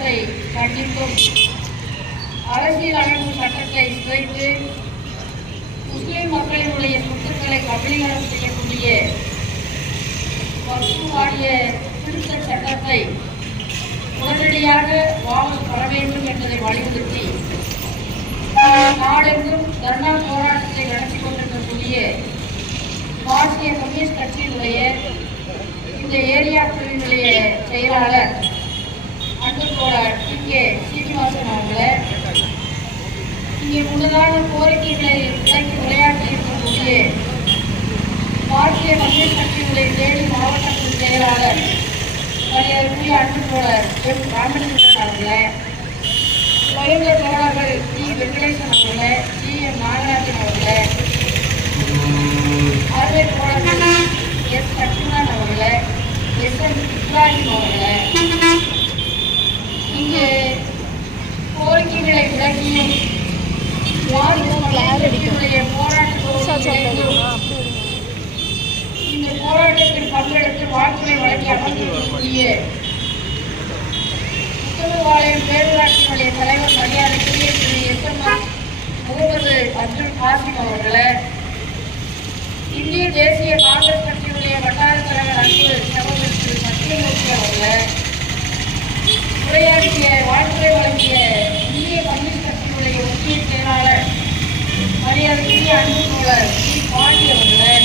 அரசை கண்டித்தும் அரசியல் அமைப்பு சட்டத்தை சிதைத்து முஸ்லிம் மக்களினுடைய சொத்துக்களை கபலீகரம் செய்யக்கூடிய வக்ஃபு திருத்த சட்டத்தை உடனடியாக வாபஸ் பெற வேண்டும் என்பதை வலியுறுத்தி நாடெங்கும் தர்ணா போராட்டத்தை நடத்தி கொண்டிருக்கக்கூடிய மார்க்சிய கம்யூனிஸ்ட் கட்சியினுடைய இந்த ஏரியா குழுவினுடைய செயலாளர் அன்பு தோழர் டி கே சீனிவாசன் அவர்களை இங்கே முன்னதான கோரிக்கைகளை விளக்கி விளையாட்டி இருக்கக்கூடிய பாரதிய கம்யூனிஸ்ட் கட்சியினுடைய தேடி மாவட்ட செயலாளர் மரியாதைக்குரிய அன்பு தோழர் எம் ராமச்சந்திரன் அவர்களை மருந்த தோழர்கள் டி வெங்கடேசன் அவர்களை டி எம் நாகராஜன் அவர்களை அருமை தோழர்கள் எஸ் சத்யநாதன் அவர்களை எஸ் எம் இப்ராஹிம் அவர்களை இங்கு கோரிக்கைகளை விளக்கியும் யாருடைய போராட்டத்தோடு இந்த போராட்டத்தில் பங்கெடுத்து வாழ்த்துறை வழங்கி அமர்ந்திருக்கக்கூடிய உத்தரவாளையம் பேரூராட்சியினுடைய தலைவர் மரியாதைக்குரிய திரு எஸ் எம் முகமது கார்த்திக் அவர்களை இந்திய தேசிய காங்கிரஸ் கட்சியினுடைய வட்டார தலைவர் அன்பு சகோதரர் திரு சத்யமூர்த்தி அவர்களை உரையாற்றிய வாழ்த்துறை வழங்கிய இந்திய கம்யூனிஸ்ட் கட்சியினுடைய முக்கிய செயலாளர் மரியாதைக்குரிய அன்பு தோழர் சி பாண்டி அவர்களை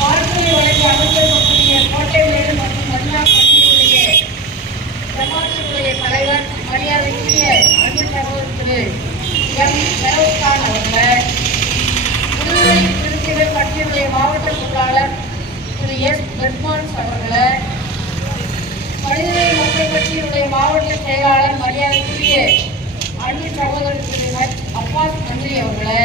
வாழ்த்துறை வழங்கி அமர்ந்திருக்கக்கூடிய கோட்டை மேடு மற்றும் மன்னார் கட்சியினுடைய ஜமாத்துடைய தலைவர் மரியாதைக்குரிய அன்பு சகோதரர் திரு எம் பெரோஸ்கான் அவர்களை விடுதலை சிறுத்தைகள் கட்சியினுடைய மாவட்ட பொருளாளர் திரு எஸ் பெர்மான்ஸ் அவர்களை மனிதநேய மக்கள் கட்சியினுடைய மாவட்ட செயலாளர் மரியாதைக்குரிய அன்பு சகோதரர் திரு ஹச் அப்பாஸ் மந்திரி அவர்களை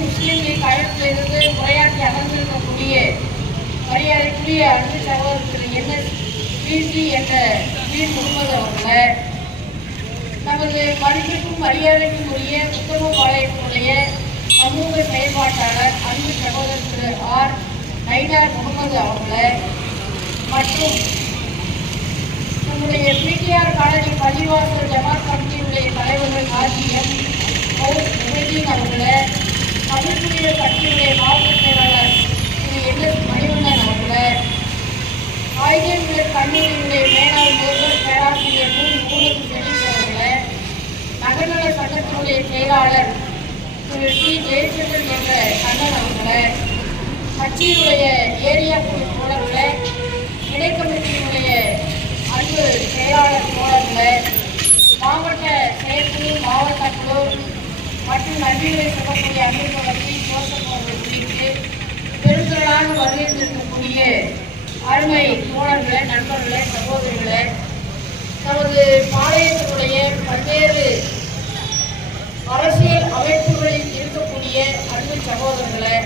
முஸ்லீம்கள் யூனியன் உரையாற்றி அகர்ந்திருக்கக்கூடிய மரியாதைக்குரிய அன்பு சகோதரர் திரு என் எஸ். பிசி என்ற வீர் முகமது அவர்களை நமது மதிப்பிற்கும் மரியாதைக்கும் உரிய உத்தமபாளையத்தினுடைய சமூக செயல்பாட்டாளர் அன்பு சகோதரர் திரு. ஆர். நைனார் முகமது அவர்களை மற்றும் நம்முடைய பிடிஆர் காலனி பள்ளிவாசல் ஜமாத் கமிட்டி தலைவர்கள் ஆசியம் கவுஸ் முஹிதீன் அவர்களை தமிழ்குடிய கட்சியுடைய மாவட்ட செயலாளர் திரு என் எஸ் மணிவண்ணன் அவர்களை ஆயுதங்கள் மேலாள் முதல்வர் பேராசிரியர் மு மூலத்து நகர்நல செயலாளர் திரு டி. ஜெயச்சந்திரன் என்ற கண்ணன் அவர்களை கட்சியினுடைய ஏரியா குழு தோழர்களை இணை கமிட்டியினுடைய அன்பு செயலாளர் தோழர்களை மாவட்ட செயற்குழு மாவட்ட குழு மற்றும் நன்றிகளை சொல்லக்கூடிய அன்பு தோழர் ஜோசப் அவர்கள் அருமை தோழர்களே நண்பர்களே சகோதரிகளே நமது பாளையத்தினுடைய பல்வேறு அரசியல் அமைப்புகளில் இருக்கக்கூடிய அன்பு சகோதரர்களே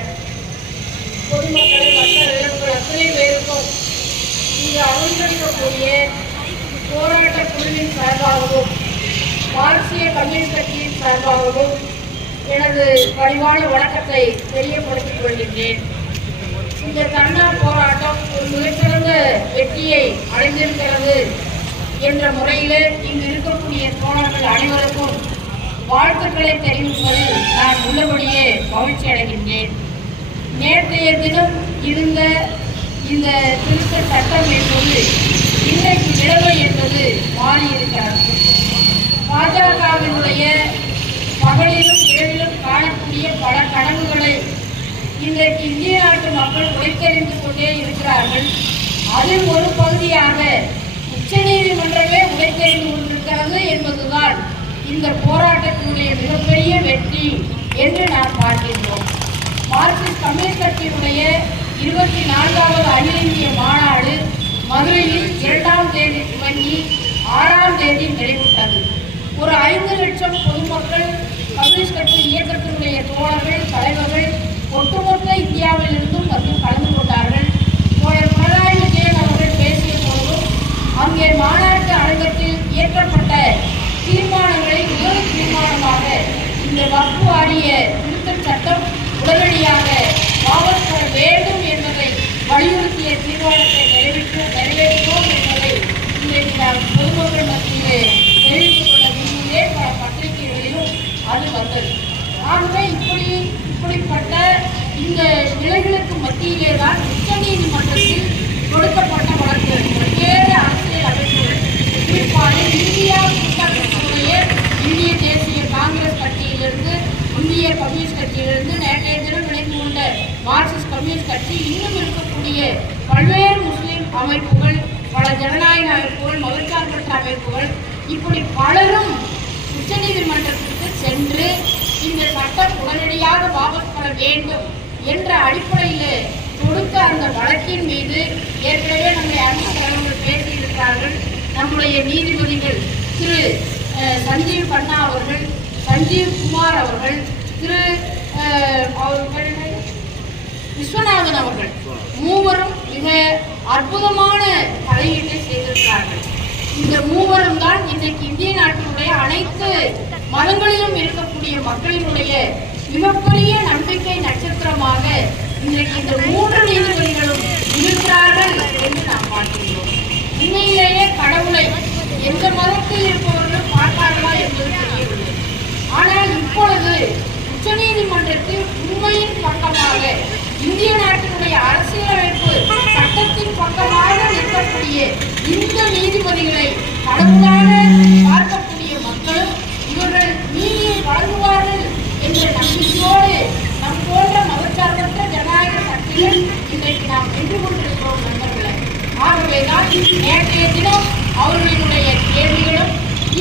பொதுமக்கள் மக்கள் இழப்புகள் அத்தனை பேருக்கும் இங்கு அமர்ந்திருக்கக்கூடிய போராட்ட குழுவின் சார்பாகவும் மார்க்சிய கம்யூனிஸ்ட் கட்சியின் சார்பாகவும் எனது பணிவான வணக்கத்தை தெரியப்படுத்திக் கொள்கின்றேன். இந்த தன்னார் போராட்டம் ஒரு மிகச்சிறந்த வெற்றியை அடைந்திருக்கிறது என்ற முறையில் இங்கு இருக்கக்கூடிய தோழர்கள் அனைவருக்கும் வாழ்த்துக்களை தெரிவிப்பதில் நான் உள்ளபடியே மகிழ்ச்சி அடைகின்றேன். நேற்றைய தினம் இருந்த இந்த திருத்த சட்டம் என்பது இன்றைக்கு நிலைமை என்பது மாறியிருக்கிறது. பாஜகவினுடைய பகலிலும் இரவிலும் காணக்கூடிய பல கனவுகளை இன்றைக்கு இந்திய நாட்டு மக்கள் உழைத்தறிந்து கொண்டே இருக்கிறார்கள். அதில் ஒரு பகுதியாக உச்சநீதிமன்றமே உழைத்தறிந்து கொண்டிருக்கிறது என்பதுதான் இந்த போராட்டத்தினுடைய மிகப்பெரிய வெற்றி என்று நாம் பார்க்கின்றோம். மார்க்சிஸ்ட் கம்யூனிஸ்ட் கட்சியினுடைய இருபத்தி நான்காவது அகில இந்திய மாநாடு மதுரையில் இரண்டாம் தேதி துவங்கி ஆறாம் தேதி நிறைவுற்றது. ஒரு ஐந்து லட்சம் பொதுமக்கள் கம்யூனிஸ்ட் கட்சி இயக்கத்தினுடைய தோழர்கள் தலைவர்கள் ஒட்டுமொத்த இந்தியாவிலிருந்தும் வந்து கலந்து கொண்டார்கள். தோழர் பினராயி விஜயன் அவர்கள் பேசிய போதும் அங்கே மாநாட்டு அரங்கத்தில் இயற்றப்பட்ட தீர்மானங்களை முதல் தீர்மானமாக இந்த வக்பு வாரிய திருத்த சட்டம் உடனடியாக வாபஸ் வேண்டும் என்பதை வலியுறுத்திய தீர்மானத்தை நிறைவேற்ற நிறைவேற்றோம் என்பதை இன்றைக்கு நான் பொதுமக்கள் மத்தியிலே தெரிவித்துக் கொள்ள முன்னே பல பத்திரிகைகளிலும் அது வந்தது. ஆகவே இந்த நிலைகளுக்கு மத்தியிலே தான் உச்சநீதிமன்றத்தில் கொடுக்கப்பட்ட வழக்கு. பல்வேறு அரசியல் அமைப்புகள் குறிப்பாக இந்தியா கூட்டமைப்புடைய இந்திய தேசிய காங்கிரஸ் கட்சியிலிருந்து இந்திய கம்யூனிஸ்ட் கட்சியிலிருந்து நேற்றைய தினம் நினைவு கொண்ட மார்க்சிஸ்ட் கம்யூனிஸ்ட் கட்சி இன்னும் இருக்கக்கூடிய பல்வேறு முஸ்லீம் அமைப்புகள் பல ஜனநாயக அமைப்புகள் மதச்சார்பற்ற அமைப்புகள் இப்படி பலரும் உச்சநீதிமன்றத்திற்கு சென்று இந்த சட்டம் உடனடி வேண்டும் என்ற அடிப்படையில் கொடுத்த அந்த வழக்கின் மீது ஏற்கனவே நம்முடைய அரசு தலைவர்கள் பேசியிருக்கிறார்கள். நம்முடைய நீதிபதிகள் திரு சஞ்சீவ் கண்ணா அவர்கள் சஞ்சீவ் குமார் அவர்கள் திரு அவர்கள் விஸ்வநாதன் அவர்கள் மூவரும் மிக அற்புதமான தலையீட்டை செய்திருக்கிறார்கள். இந்த மூவரும் தான் இன்றைக்கு இந்திய நாட்டினுடைய அனைத்து மதங்களிலும் இருக்கக்கூடிய மக்களினுடைய மிகப்பெரிய நம்பிக்கை நட்சத்திரமாக இன்றைக்கு இந்த மூன்று நீதிபதிகளும் இருக்கிறார்கள் என்று நாம் பார்க்கிறோம் உண்மையிலேயே கடவுளை எந்த மதத்தில் இருப்பவர்கள் பார்ப்பார்களா என்பது தெரியவில்லை. ஆனால் இப்பொழுது உச்ச நீதிமன்றத்தில் உண்மையின் பக்கமாக இந்திய நாட்டினுடைய அரசியலமைப்பு சட்டத்தின் பக்கமாக நிற்கக்கூடிய இந்த நீதிபதிகளை கடவுளாக பார்க்கக்கூடிய மக்களும் இவர்கள் நீதியை வழங்குவார்கள் என்ற நம்பிக்கையோடு நம் போன்ற மதச்சார்பற்ற ஜனநாயக சக்திகள் இன்றைக்கு நாம் வென்று கொண்டிருக்கிறோம் நண்பர்களே ஆகவேதான் நேற்றைய தினம் அவர்களினுடைய கேள்விகளும்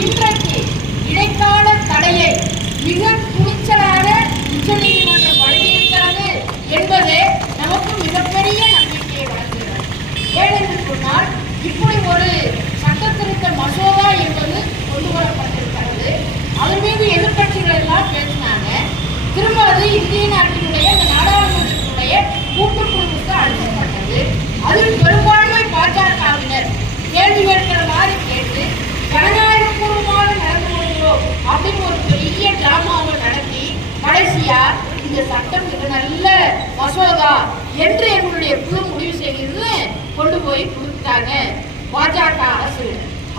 இன்றைக்கு இடைக்கால தடையை மிக துணிச்சலாக உச்சநீதிமன்றம் வழங்கியிருக்கிறது என்பதே நமக்கு மிகப்பெரிய நம்பிக்கையை வழங்குகிறது ஏனென்று சொன்னால் இப்படி ஒரு சட்ட திருத்த மசோதா என்பது கொண்டு வரப்பட்டிருக்கிறது அதன் மீது எதிர்க்கட்சிகள் எல்லாம் பேசினாங்க திரும்ப அது இந்திய நாட்டினுடைய அந்த நாடாளுமன்றத்தினுடைய கூட்டுக்குழுவுக்கு அனுப்பப்பட்டது அதில் பெரும்பான்மை பாஜகவினர் கேள்வி கேட்கிற மாதிரி கேட்டு ஜனநாயகபூர்வமாக நடந்து கொள்கிறோம் அப்படின்னு ஒரு பெரிய டிராமாவை நடத்தி ஐயா இந்த சட்டம் மிக நல்ல மசோதா என்று எங்களுடைய குழு முடிவு செய்து கொண்டு போய் கொடுத்தாங்க பாஜக அரசு.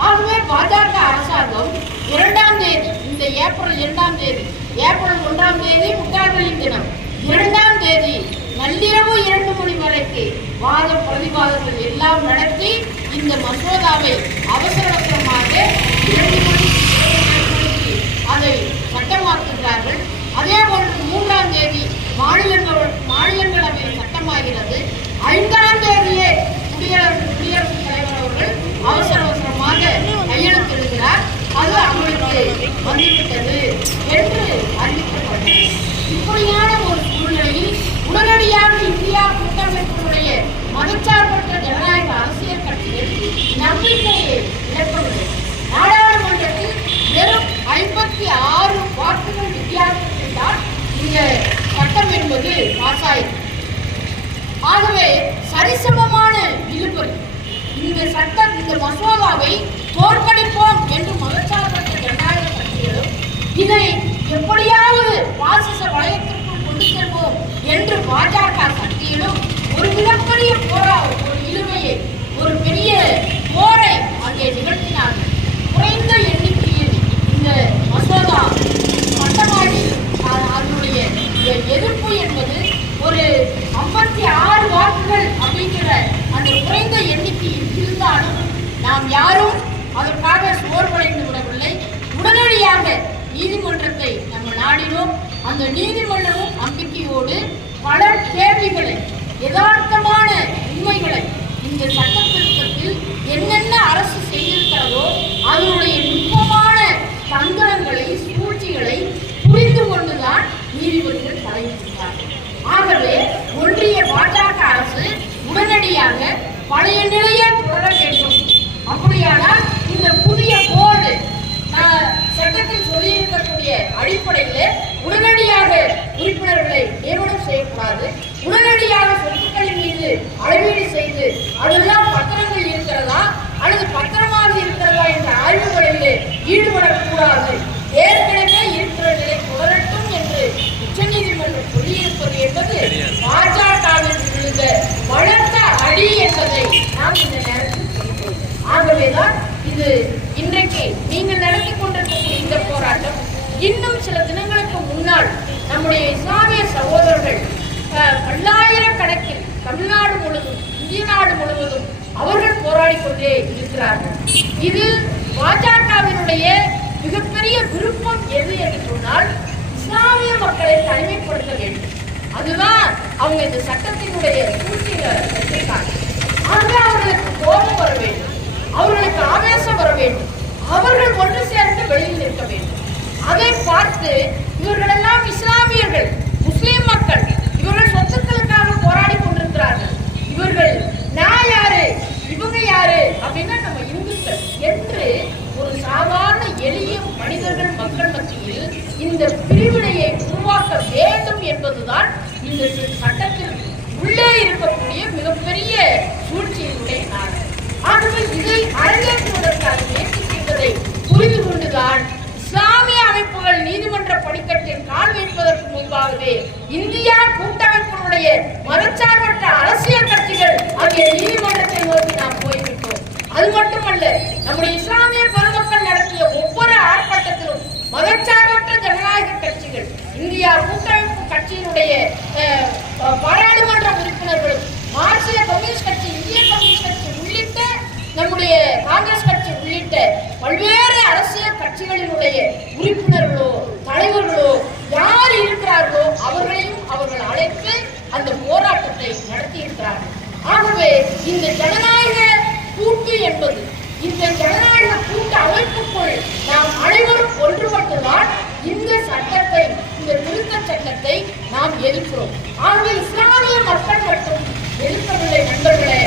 ஆகவே பாஜக அரசாங்கம் இரண்டாம் தேதி இந்த ஏப்ரல் இரண்டாம் தேதி ஏப்ரல் ஒன்றாம் தேதி முட்டாள்களின் தினம். இரண்டாம் தேதி நள்ளிரவு இரண்டு மணி வரைக்கு வாத பிரதிவாதங்கள் எல்லாம் நடத்தி இந்த மசோதாவை அவசர அவசரமாக இரண்டு மணி இரண்டு மணிக்கு அதை சட்டமாக்குகிறார்கள் அதே போன்று மூன்றாம் தேதி மாநிலங்கள் மாநிலங்களவையில் சட்டமாகிறது ஐந்தாம் தேதியே குடியரசு குடியரசுத் தலைவர் அவர்கள் அவசர அவசரமாக கையெழுத்திடுகிறார் அது அமலுக்கு வந்துவிட்டது என்று அறிவிக்கப்பட்டது இப்படியான ஒரு சூழ்நிலையில் உடனடியாக இந்தியா கூட்டமைப்பினுடைய மதச்சார்பற்ற ஜனநாயக அரசியல் கட்சிகள் நம்பிக்கையை இழக்கவில்லை நாடாளுமன்றத்தில் வெறும் ஐம்பத்தி ஆறு வாக்குகள் வித்தியாசத்தில் தான் இந்த சட்டம் என்பது பாஸ் ஆகவே சரிசமமான இழுபறி இந்த சட்டம் இந்த மசோதாவை தோற்கடிப்போம் என்று மதச்சார்பற்ற ஜனநாயக கட்சிகளும் இதை எப்படியாவது பாசிச வளையத்தில் கொண்டு செல்வோம் என்று பாஜக சக்தியிலும் ஒரு மிகப்பெரிய போரா ஒரு இழுவையை ஒரு பெரிய போரை அங்கே நிகழ்த்தினார்கள் குறைந்த எண்ணிக்கையில் இந்த மசோதா சட்டமாகி அ- அதனுடைய எ- எதிர்ப்பு என்பது ஒரு ஐம்பத்தி ஆறு வாக்குகள் அப்படிங்கிற அந்த குறைந்த எண்ணிக்கையில் இருந்தாலும் நாம் யாரும் அதற்காக சோர்வடைந்து விடவில்லை உடனடியாக நீதிமன்றத்தை நம்ம நாடினோம். அந்த நீதிமன்றமும் நம்பிக்கையோடு பல கேள்விகளை யதார்த்தமான உண்மைகளை இந்த சட்டத்திருத்தத்தில் என்னென்ன அரசு செய்திருக்கிறதோ அதனுடைய நுட்பமான தந்திரங்களை சூழ்ச்சிகளை புரிந்து கொண்டுதான் நீதிபதிகள் தலையிட்டார்கள் ஆகவே ஒன்றிய பாஜக அரசு உடனடியாக பழைய நிலையை தொடர வேண்டும் அப்படியானால் இந்த புதிய போர்டு நான் சட்டத்தில் சொல்லியிருக்கக்கூடிய அடிப்படையில் உடனடியாக உறுப்பினர்களை நியமனம் செய்யக்கூடாது. உடனடியாக சொத்துக்களின் மீது அளவீடு செய்து அதெல்லாம் பத்திரங்கள் இருக்கிறதா? அல்லது பத்திரமாக இருக்கிறதா என்ற ஆய்வுகளிலே ஈடுபடக்கூடாது. ஏற்கனவே இருக்கிற நிலை தொடரட்டும் என்று உச்சநீதிமன்றம் சொல்லியிருப்பது என்பது பாஜகவில் விழுந்த வளர்த்த அடி என்பதை நாம் இந்த நேரத்தில் சொல்கிறோம் ஆகவேதான் இது இன்றைக்கு நீங்கள் நடத்தி கொண்டிருக்கக்கூடிய இந்த போராட்டம் இன்னும் சில தினங்களுக்கு முன்னால் நம்முடைய இஸ்லாமிய சகோதரர்கள் பல்லாயிரக்கணக்கில் தமிழ்நாடு முழுவதும் இந்திய நாடு முழுவதும் அவர்கள் போராடி கொண்டே இருக்கிறார்கள். இது பாஜகவினுடைய மிகப்பெரிய விருப்பம் எது என்று சொன்னால் இஸ்லாமிய மக்களை தனிமைப்படுத்த வேண்டும். அதுதான் அவங்க இந்த சட்டத்தினுடைய சூழ்ச்சியில வச்சிருக்காங்க. ஆனால் அவர்களுக்கு கோபம் வர வேண்டும். அவர்களுக்கு ஆவேசம் வர வேண்டும். அவர்கள் ஒன்று சேர்ந்து வெளியில் நிற்க வேண்டும். அதை பார்த்து இவர்களெல்லாம் இஸ்லாமியர்கள் முஸ்லிம் மக்கள். இவர்கள் சொத்துக்களுக்காக போராடி கொண்டிருக்கிறார்கள். இவர்கள் நான் யாரு? இவங்க யாரு? அப்படின்னா நம்ம இந்துக்கள். என்று ஒரு சாதாரண எளிய மனிதர்கள் மக்கள் மத்தியில் இந்த பிரிவினையை உருவாக்க வேண்டும் என்பதுதான் இந்த சட்டத்தில் உள்ளே இருக்கக்கூடிய மிகப்பெரிய சூழ்ச்சியினுடைய நாடு ஆகவே இதை அரங்கேற்றுவதற்கான முயற்சி செய்வதை புரிந்து கொண்டுதான் இஸ்லாமிய நீதிமன்ற படிக்கட்டில் கால் வைப்பதற்கு முன்பாகவே இந்தியா கூட்டமைப்பினுடைய மதச்சார்பற்ற அரசியல் கட்சிகள் அங்கே நீதிமன்றத்தை நோக்கி நாம் போய்விட்டோம். அது மட்டுமல்ல நம்முடைய இஸ்லாமிய பெருமக்கள் நடத்திய ஒவ்வொரு ஆர்ப்பாட்டத்திலும் மதச்சார்பற்ற ஜனநாயக கட்சிகள் இந்தியா கூட்டமைப்பு கட்சியினுடைய பாராளுமன்ற உறுப்பினர்களும் மார்க்சிய கம்யூனிஸ்ட் கட்சி இந்திய கம்யூனிஸ்ட் கட்சி நம்முடைய காங்கிரஸ் கட்சி உள்ளிட்ட பல்வேறு அரசியல் கட்சிகளினுடைய உறுப்பினர்களோ தலைவர்களோ யார் இருக்கிறார்களோ அவர்களையும் அவர்கள் அழைத்து அந்த போராட்டத்தை நடத்தி இருக்கிறார்கள் ஆகவே இந்த ஜனநாயக கூட்டு என்பது இந்த ஜனநாயக கூட்டு அமைப்புக்குள் நாம் அனைவரும் ஒன்றுபட்டுதான் இந்த சட்டத்தை இந்த திருத்த சட்டத்தை நாம் எதிர்க்கிறோம். ஆகவே இஸ்லாமிய மக்கள் மட்டும் எதிர்க்கவில்லை நண்பர்களே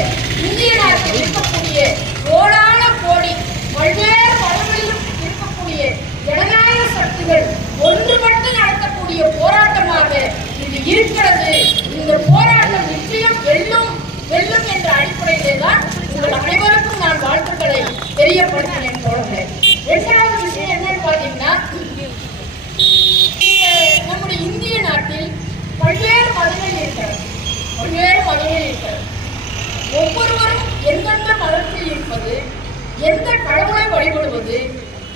இந்திய நாட்டில் இருக்கக்கூடிய கோடான கோடி பல்வேறு மதங்களிலும் இருக்கக்கூடிய ஜனநாயக சக்திகள் ஒன்றுபட்டு நடத்தக்கூடிய போராட்டமாக இது இருக்கிறது. இந்த போராட்டம் நிச்சயம் வெல்லும் வெல்லும் என்ற அடிப்படையிலே தான் உங்கள் அனைவருக்கும் நான் வாழ்த்துக்களை தெரியப்படுத்தினேன் தோழர்களே. இரண்டாவது விஷயம் என்னன்னு பார்த்தீங்கன்னா நம்முடைய இந்திய நாட்டில் பல்வேறு மதங்கள் இருக்கிறது. பல்வேறு மதங்கள் இருக்கிறது ஒவ்வொருவரும் எந்தெந்த மதத்தில் இருப்பது எந்த கடவுளை வழிபடுவது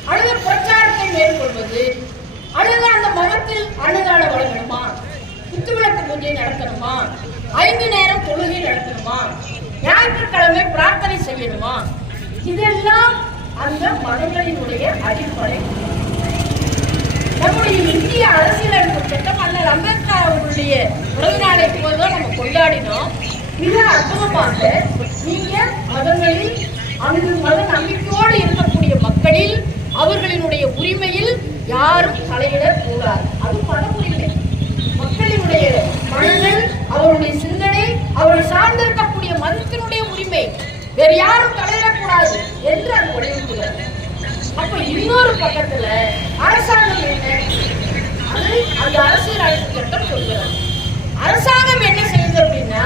அல்லது பிரச்சாரத்தை மேற்கொள்வது அல்லது அந்த மதத்தில் அன்னதானம் வழங்கணுமா குத்துவிளக்கு பூஜை நடத்தணுமா? ஐந்து நேரம் தொழுகை நடத்தணுமா? ஞாயிற்றுக்கிழமை பிரார்த்தனை செய்யணுமா? இதெல்லாம் அந்த மதங்களினுடைய அடிப்படை நம்முடைய இந்திய அரசியலமைப்பு சட்டம் அண்ணல் அம்பேத்கர் அவர்களுடைய உறவு நாளை இப்போதுதான் நம்ம கொண்டாடினோம். மிக அற்புதமாக நீங்க மதங்களில் அங்கு மத நம்பிக்கையோடு இருக்கக்கூடிய மக்களில் அவர்களினுடைய உரிமையில் யாரும் தலையிடக்கூடாது அது மத உரிமை மக்களினுடைய மனங்கள் அவருடைய சிந்தனை அவர்கள் சார்ந்திருக்கக்கூடிய மதத்தினுடைய உரிமை வேறு யாரும் தலையிடக்கூடாது என்று அது வலியுறுத்துகிறது அப்ப இன்னொரு பக்கத்துல அரசாங்கம் என்ன? அது அந்த அரசியல் அழைப்பு சட்டம் சொல்லுகிறது அரசாங்கம் என்ன செய்யுது அப்படின்னா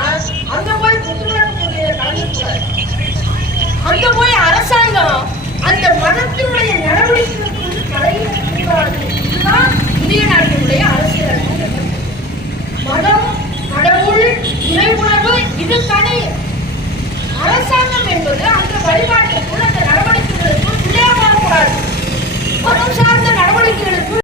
அங்க போய் புத்துணர்வு கொள்கையில கலந்துக்கூடாது அங்க போய் அரசாங்கம் அந்த மதத்தினுடைய நடவடிக்கைகளுக்கு வந்து தலையிடக்கூடாது இதுதான் இந்திய நாட்டினுடைய அரசியல் அமைப்பு சட்டம் மதம் கடவுள் இறை உணர்வு இது தனி. அரசாங்கம் என்பது அந்த வழிபாட்டு பணம் சார்ந்த நடவடிக்கைகளுக்கு